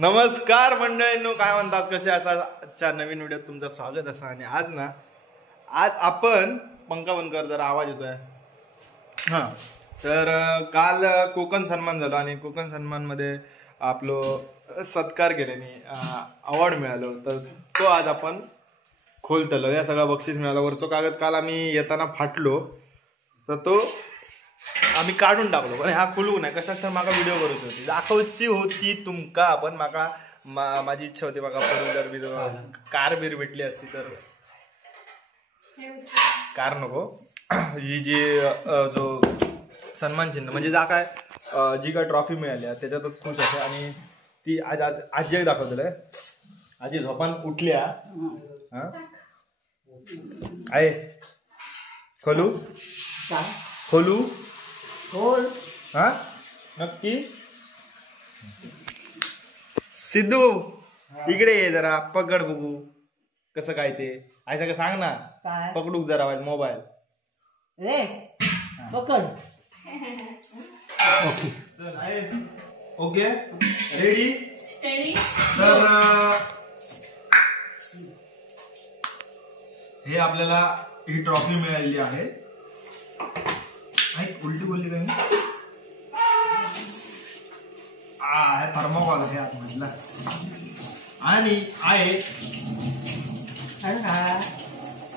नमस्कार मंडळींनो, काय म्हणतात, कसे असा? आजच्या नवीन व्हिडिओत तुमचं स्वागत असा. आणि आज आपण पंखा बंद कर, जरा आवाज येतोय. हां, तर काल कोकण सन्मान झाला आणि कोकण सन्मान मध्ये आपलं सत्कार केल्याने अवॉर्ड मिळालं. तर तो आज आपण खोलतलो. या सगळा बक्षीस मिळाला. वरचो कागद काल आम्ही येताना फाटलो, तर तो आम्ही काढून टाकलो. पण हा खुलू नाही कशात, तर माका व्हिडिओ करूच होती, दाखवची होती तुमका. पण माका माझी इच्छा होती माका कार बीर भेटली असती तर. कार नको, ही जी जो सन्मान चिन्ह म्हणजे जा काय जी काय ट्रॉफी मिळाली त्याच्यातच खुश आहे. आणि ती आज आजी दाखवतलंय. आजी झोपान उठल्या. हा आहे, खोलू खोलू खोल. हा नक्की. सिद्धू इकडे ये जरा, पकड बघू कसं काय ते. आई सगळं सांग ना. काय पकडूक जरा मोबाईल रे, पकड. चल आहे. Okay, ready steady. तर हे आपल्याला ही ट्रॉफी मिळालेली आहे. उलटी बोलली काय मी? थर्मोकॉल आहे आतमधला. आणि आहे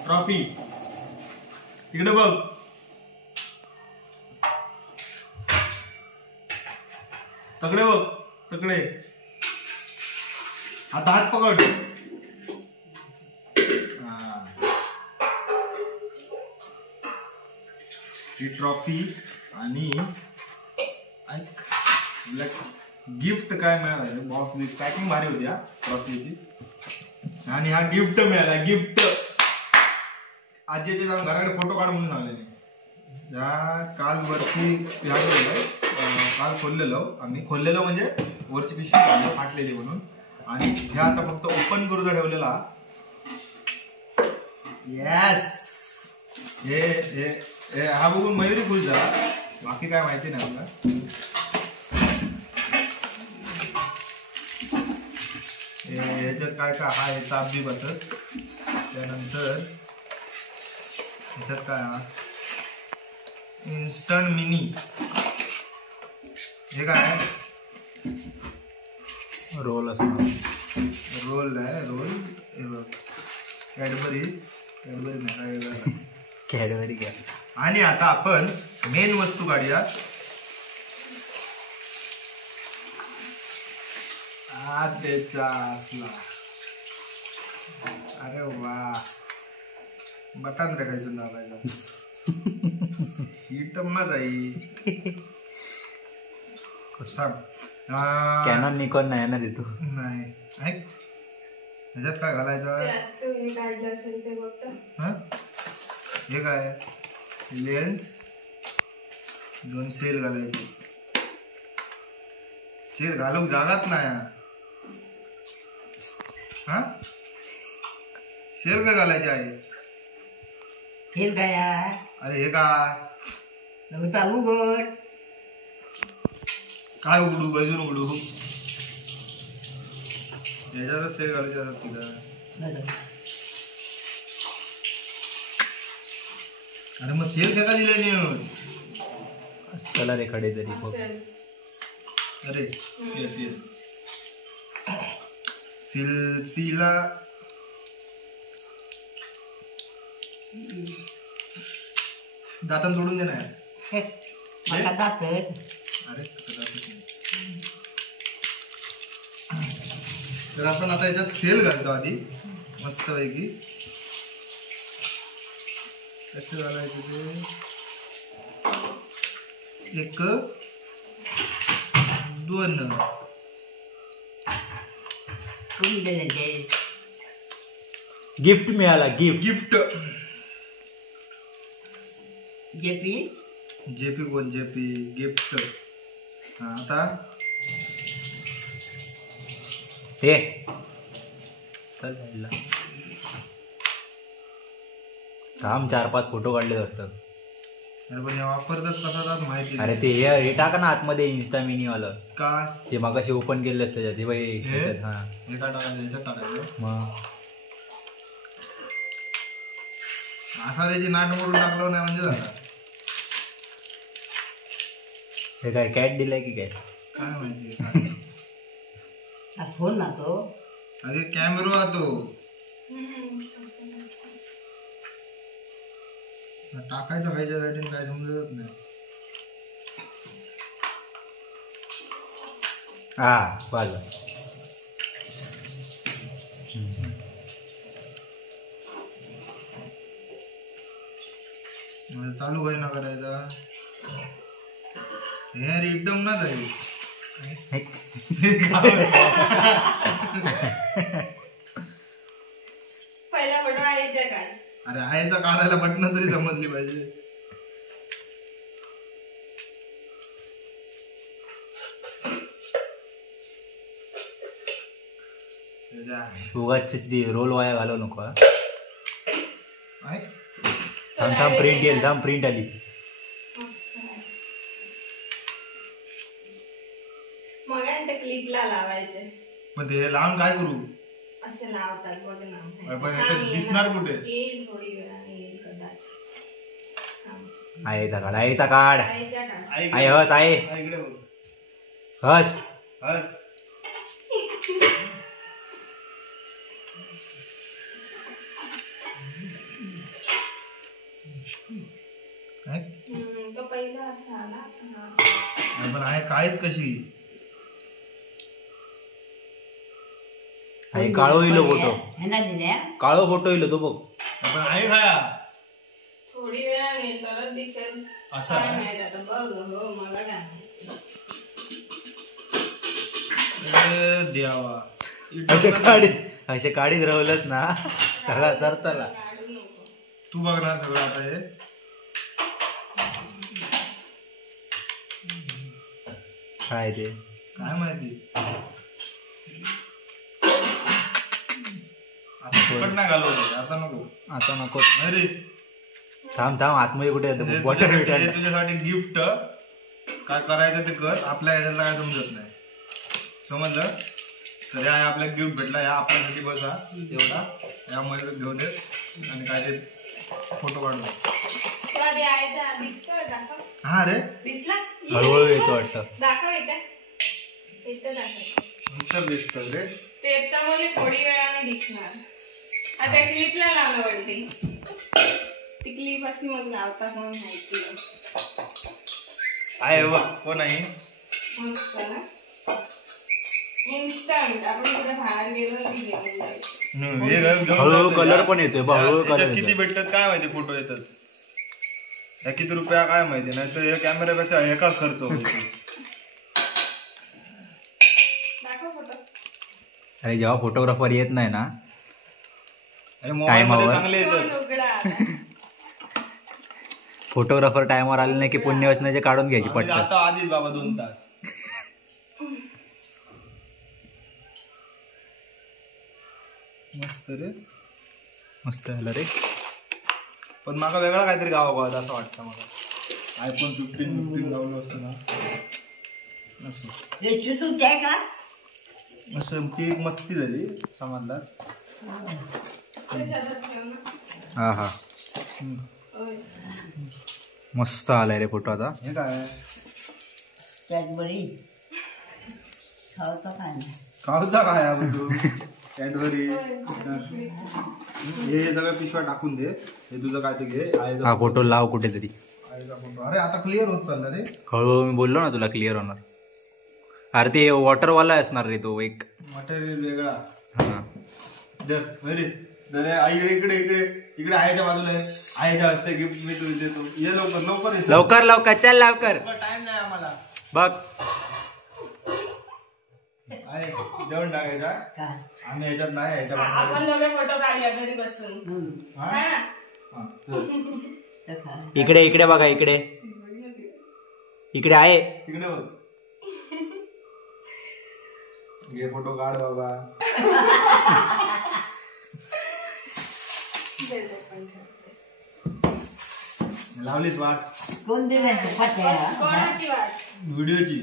ट्रॉफी. इकडे बघ, तकडे बघ, तकडे. आता हात पकड. ही ट्रॉफी आणि गिफ्ट काय मिळाला. बॉक्स पॅकिंग भारी होती हा ट्रॉफीची. आणि हा गिफ्ट मिळाला. गिफ्ट आजीचे जाऊन घराकडे फोटो काढ म्हणून सांगलेले. काल वरती काल खोललेलो म्हणजे वरची पिशवी फाटलेली म्हणून. आणि ह्या आता फक्त ओपन करूचा ठेवलेला. येस, हे हा बघून मयुरी खुश झाला. बाकी काय माहिती नाही मला. ह्याच्यात काय काय हा हे ताप बी बसत. त्यानंतर ह्याच्यात काय हा इन्स्टंट मिनी. हे काय रोल असणार. रोल आहे, रोल. हे बघ, कॅडबरी नाही, कॅडबरी घ्या. आणि आता आपण मेन वस्तू काढूया. त्याचा असला. अरे वा, बटन टाकायचं लावायला. ही टम्मा जाई. कॅनॉन निकॉन नाही ना तिथं. नाही, ऐक ह्याच्यात काय घालायचं. हे काय लेन्स, 2 सेल घालायचे. सेल घालूक जागाच नाही. हा सेल काय घालायचे आहे. फेल काय? अरे हे काय उघड. काय उघडू, बाजून उघडू. याच्यातच सेल घालायचे तुझा. अरे मग सेल काय का दिले नाही. चला रे कडे तरी बघ. अरे येस सिलसिला. दातान जोडून दे ना. अरे तर आपण आता याच्यात सेल घालतो आधी मस्त पैकी. कसं घालायचं ते. 1 2 गिफ्ट मिळाला. गिफ्ट जेपी कोण? JP gift. हा आता हे थांब, 4-5 फोटो काढले वाटतं. पण हे वापरतात कसा माहिती अरे ते हे टाका ना आतमध्ये इन्स्टा मिनी वालं काय ते मगाशी ओपन केलं त्याच्यात हे बाई हे? ह्याच्यात, हा हे काय टाकायचं ह्याच्यात टाकायचं मग असा त्याची नाट मोडून टाकलं नाही म्हणजे झाला हे काय कॅट दिलाय की काय काय माहिती काय? हा फोन ना तो अरे कॅमेरा तो टाकायचं खायच्यासाठी काय समजत नाही हा बाजू म्हणजे चालू काय ना करायचा हे रिडम ना जाईल पहिला फोटो आईच्या काय अरे आईचा काढायला बटन तरी समजली पाहिजे उगाच ती रोल वाया घालवू नको हा. काय? थांब थांब प्रिंट येईल थांब प्रिंट आली मग त्या क्लिपला लावायचे मग ते लावून काय करू असे लावतात बघ ना पण ह्याच्यात दिसणार कुठे येईल थोडी वेळाने येईल कदाचित आईचा काढ आईचा काढ आईच्या काय आई हस आहे इकडे बघ हस हस काय तो पहिला असा आला हा. पण आहे काहीच कशी आई काळो येईल फोटो ह्यांना दिल्या काळो फोटो येईल तो बघ पण आहे खाया थोडी वेळाने तरच दिसेल असा काय आहे? माहित आता बघ हो मला काय माहित. द्यावा असे काढीत राहिलंच ना सगळा चरताला काढू नको तू बघणार सगळं आता हे काय ते काय माहिती आता फुकट नाही घालवलं आता नको आता नको नाही रे थांब थांब आतमध्ये कुठे हे येतो वॉटर तुझ्यासाठी हे तुझ्यासाठी गिफ्ट काय करायचं ते कर आपल्या ह्याच्यातला काय समजत नाही समजलं तर हे आपल्या गिफ्ट भेटला या आपल्यासाठी बसा तेवढा यामध्ये घेऊन दे आणि काय ते फोटो काढून तुला ते आईचा दिसतोय दाखव हा रे दिसला हळूहळू येतो वाटतं दाखव इथे इथे दाखव नंतर दिसतं रे ते तर मला थोडी वेळाने दिसणार आता क्लिपला लावणं वाटते ती क्लिप अशी मग लावतात म्हणून माहिती आहे बघ कोण आहे मस्त ना इन्स्टंट आपण कुठे बाहेर गेलो की घेऊन जायचं हे घेऊन हळूहळू जातो. कलर पण येतोय बा, हळूहळू त्याच्यात कलर किती येतोय. भेटतात काय माहिती फोटो येतात या किती रुपया काय माहिती नाही तर हे कॅमेऱ्यापेक्षा एकाच खर्च होतो दाखव फोटो अरे जेव्हा फोटोग्राफर येत नाही ना अरे मोबाईल मध्ये टाइमावर. चांगले येतात फोन उघडा आता. फोटोग्राफर टायमावर आले नाही की पुण्यवचनाचे काढून घ्यायची आम्ही पटकन आता आधीच बाबा 2 तास मस्त रे मस्त झालं रे पण माका वेगळा काहीतरी गावागावात असं वाटतं मला iPhone 15 लावलं असतं ना असं हे चुतूक आहे का असं ती एक मस्ती झाली समजलास त्याच्यात ठेव ना. हा हा होय. मस्त आलाय रे फोटो आता हे काय कॅडबरी खावतो काय नाही खाऊचा काय आहे तू कॅडबरी होय. पिशवी. हे सगळं पिशव्या टाकून दे हे तुझं काय ते घे आईचा हा फोटो लाव कुठेतरी आईचा फोटो अरे आता क्लिअर होत चालला रे हळूहळू मी बोललो ना तुला क्लिअर होणार अरे ते वॉटरवाला असणार रे तो एक मटेरियल वेगळा हा दर अरे दर आईकडे इकडे इकडे इकडे आईच्या बाजूला आहे आईच्या हस्ते गिफ्ट मी तुला देतो ये लवकर लवकर ये. लवकर लवकर चल लवकर टाइम नाही आम्हाला बघ आहे जेवण टाकायचा काय आम्ही ह्याच्यात नाही ह्याच्या बाजूला. आपण दोघे फोटो काढूया घरी बसून हा? हा? हा, चल. तर खा इकडे इकडे बघा इकडे इकडे आहे तिकडे बघ घे फोटो काढ बाबा दे, दे, पण ठेवते. लावलीच वाट कोण दिले पाट्या कोणाची वाट? व्हिडिओची.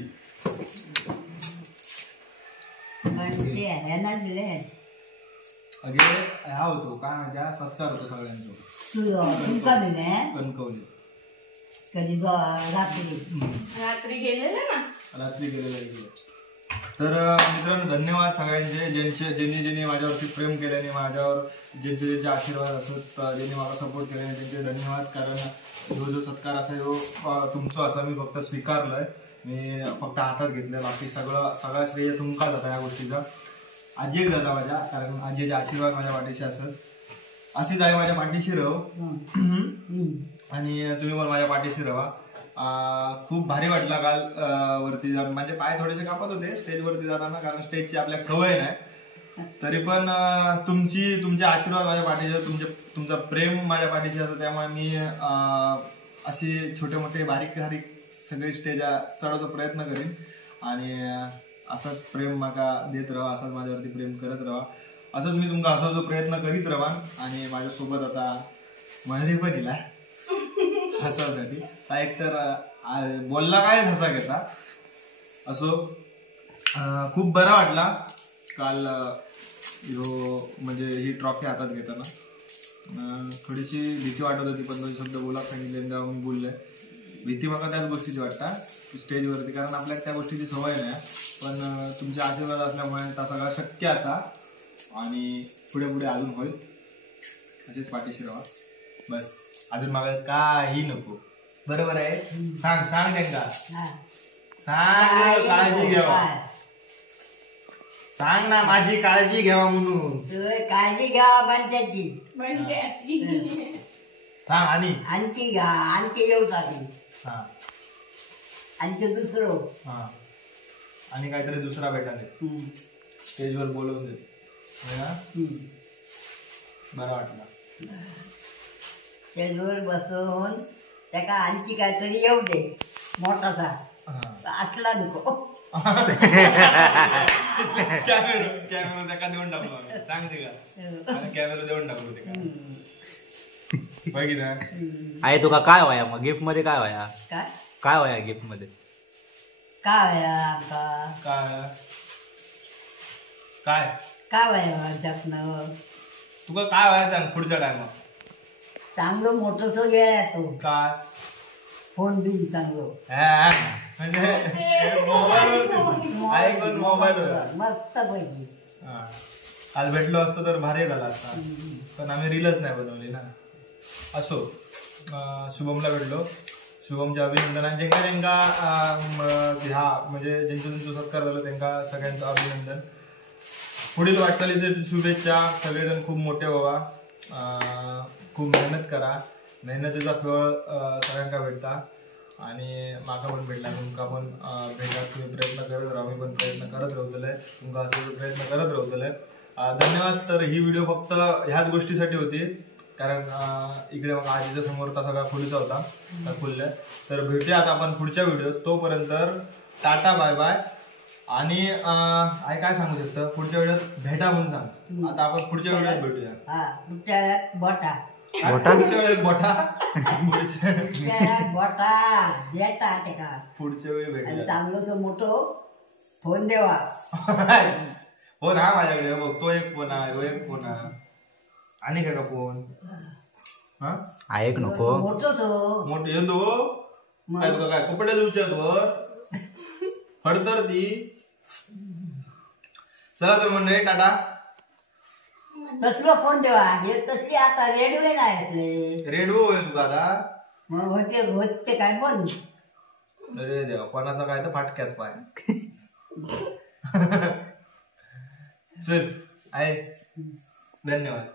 ते ह्यांना दिले अगे हा होतो काय म्हणजे सत्कार होतो सगळ्यांचा. तुमका दिले कणकवली कधी रात्री रात्री गेलेले ना. रात्री गेलेला आहे. तर मित्रांनो धन्यवाद सगळ्यांचे ज्यांनी माझ्यावरती प्रेम केल्याने, माझ्यावर ज्यांचे आशीर्वाद असत, ज्यांनी मला सपोर्ट केल्याने त्यांचे धन्यवाद. कारण जो सत्कार असा तुमचा असा मी फक्त स्वीकारलाय, मी फक्त हातात घेतलंय. बाकी सगळा श्रेय तुमका जाता या गोष्टीचा. आजी एक जाता माझ्या, कारण आजीचे आशीर्वाद माझ्या पाठीशी असत. अशीच आहे माझ्या पाठीशी राहू आणि तुम्ही पण माझ्या पाठीशी राहा. खूप भारी वाटला काल वरती जाऊन. माझे पाय थोडेसे कापत होते स्टेज वरती जाताना, कारण स्टेजची आपल्याला सवय नाही. तरी पण तुमचे आशीर्वाद माझ्या पाठीशी, तुमचं प्रेम माझ्या पाठीशी असतं. त्यामुळे मी अशी छोटे मोठे बारीक सगळे स्टेज चढवण्याचा प्रयत्न करीन आणि असंच प्रेम माका देत राहा, असंच माझ्यावरती प्रेम करत राहा. असंच मी तुमका हसवण्याचा प्रयत्न करीत राहा. आणि माझ्यासोबत आता मयुरी पण येईल हसवण्यासाठी. एक तर बोलला काय हसा घेता. असो खूप बरा वाटला काल म्हणजे ही ट्रॉफी हातात घेताना. थोडीशी भीती वाटत होती, पण 2 शब्द बोला सांगितले तेव्हा मी बोललोय. भीती मला त्याच गोष्टीची वाटता स्टेजवरती, कारण आपल्याला त्या गोष्टीची सवय नाही. पण तुमचे आशीर्वाद असल्यामुळे त्या सगळा शक्य असा आणि पुढे पुढे अजून होईल. असेच पाठीशी राहा बस. अजून मागा काही नको. बरोबर आहे. सांग त्यांना सांग काळजी घ्यावा. सांग ना माझी काळजी घ्यावा म्हणून. काळजी घ्या बनत्याची सांग. आणि आणखी घ्या, आणखी येऊ साठी हा आणखी दुसरं हा आणि काहीतरी दुसरा भेटाने स्टेजवर बोलवून देत. बरा वाटला. स्टेजवर बसून त्याका आणखी काहीतरी येऊ दे मोठासा असला नको. कॅमेरा त्याका देऊन टाकलो आम्ही. सांगते का कॅमेरा देऊन टाकलो ते का बघितलं. आहे तुका काय वया मग गिफ्ट मध्ये काय वया? काय वया गिफ्ट मध्ये? काय वया जपणं तुका काय वया सांग पुढच्या टायमात. चांगलं मोठंस घ्या तो काय फोन बिन चांगलं म्हणजे मोबाईलवर मस्त पैकी. आज भेटलो असतो तर भारी झाला असता, पण आम्ही रीलच नाही बनवली ना. असो शुभमला भेटलो. शुभमच्या अभिनंदन. ज्यांका ह्या म्हणजे ज्यांचं सत्कार झालं त्यांना सगळ्यांचं अभिनंदन. पुढील वाटचालीसाठी शुभेच्छा. सगळेजण खूप मोठे व्हावा, खूप मेहनत करा. मेहनतीचा फळ सगळ्यांना भेटता आणि माका पण भेटला, तुमका पण भेटा. तुम्ही प्रयत्न करत राहा, मी पण प्रयत्न करत राहतोय, तुमका असं प्रयत्न करत राहतोय. धन्यवाद. तर ही व्हिडिओ फक्त ह्याच गोष्टीसाठी होती, कारण इकडे मग आजीच्या समोरचा सगळा खुलीचा होता खुललाय. तर भेटूया आता आपण पुढच्या व्हिडिओ. तोपर्यंत टाटा बाय बाय. आणि काय सांगू शकतं पुढच्या व्हिडिओत भेटा म्हणून सांग. आता आपण पुढच्या व्हिडिओत भेटूया. पुढच्या वेळात बोटा पुढच्या वेळेस बोटा बोटा देता ते का पुढच्या वेळी भेटूया. चांगलंच मोठं फोन देवा. फोन हा माझ्याकडे बघ. तो एक फोन आहे, एक फोन आहे. आणि काय का फोन हा ऐक नको मोठंच मोठं येतो काय तुका काय कपडे देऊच्यात वर फडतर ती. चला तर मंडळी टाटा. कसलं फोन देवा हे तसली आता रेडिओ नाही रेडिओ होय तुका आता. मग होते काय बोल. अरे देवा कोणाचा काय तर फाटक्यात पाय. चल आहे. धन्यवाद.